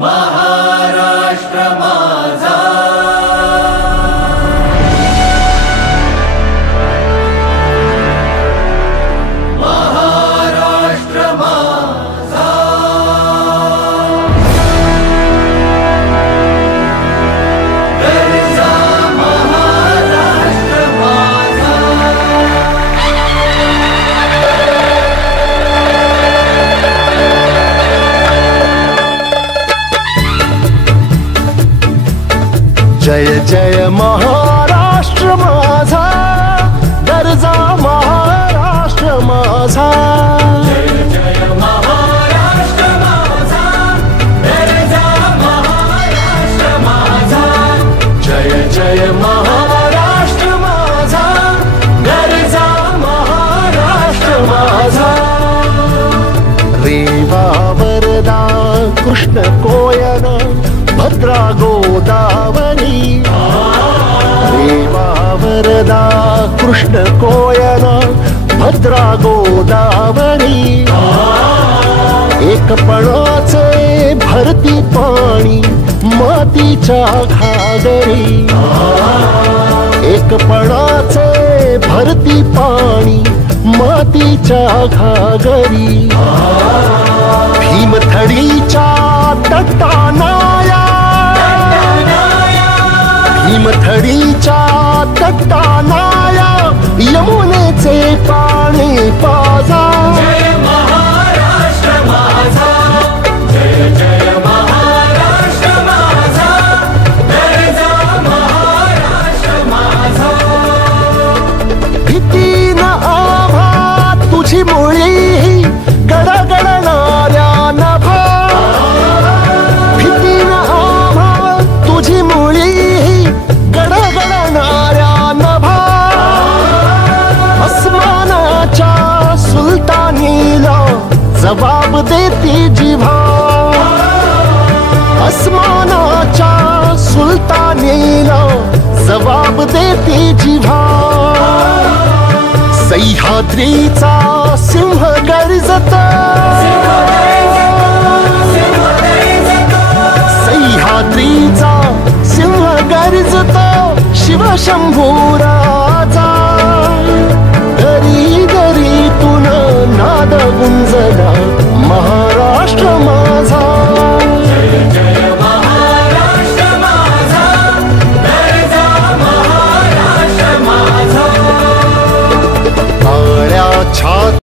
महाराष्ट्र माझा महाराष्ट्र माझा गरजा महाराष्ट्र माझा जय जय महाराष्ट्र माझा गरजा महाराष्ट्र माझा जय जय महाराष्ट्र माझा गरजा महाराष्ट्र माझा जय जय महाराष्ट्र माझा गरजा महाराष्ट्र माझा रेवा वरदा कृष्ण कोयना भद्रा गोदावरी रेवा वरदा कृष्ण कोयना भद्रा गोदावरी एकपणाचे भरती पाणी मातीच्या घागरी एकपणाचे भरती पाणी मातीच्या घागरी भीमथडीच्या तटानाया भीमथडीच्या तटानाया यमुनेचे पाणी पाजा जय महाराष्ट्र माझा जय जय महाराष्ट्र माझा गरजा महाराष्ट्र माझा भीतीन आभा तुझी मुळी गडगडणाऱ्या नभा भीतीन आभा तुझी मुळी गडगडणाऱ्या नभा अस्मानाच्या सुलतानीला जबाब देती जिव्हा अस्मानाच्या सुलतानीला जबाब देती जिव्हा सह्याद्रीचा सिंह गर्जता सह्याद्रीचा सिंह गर्जता शिवशंभूर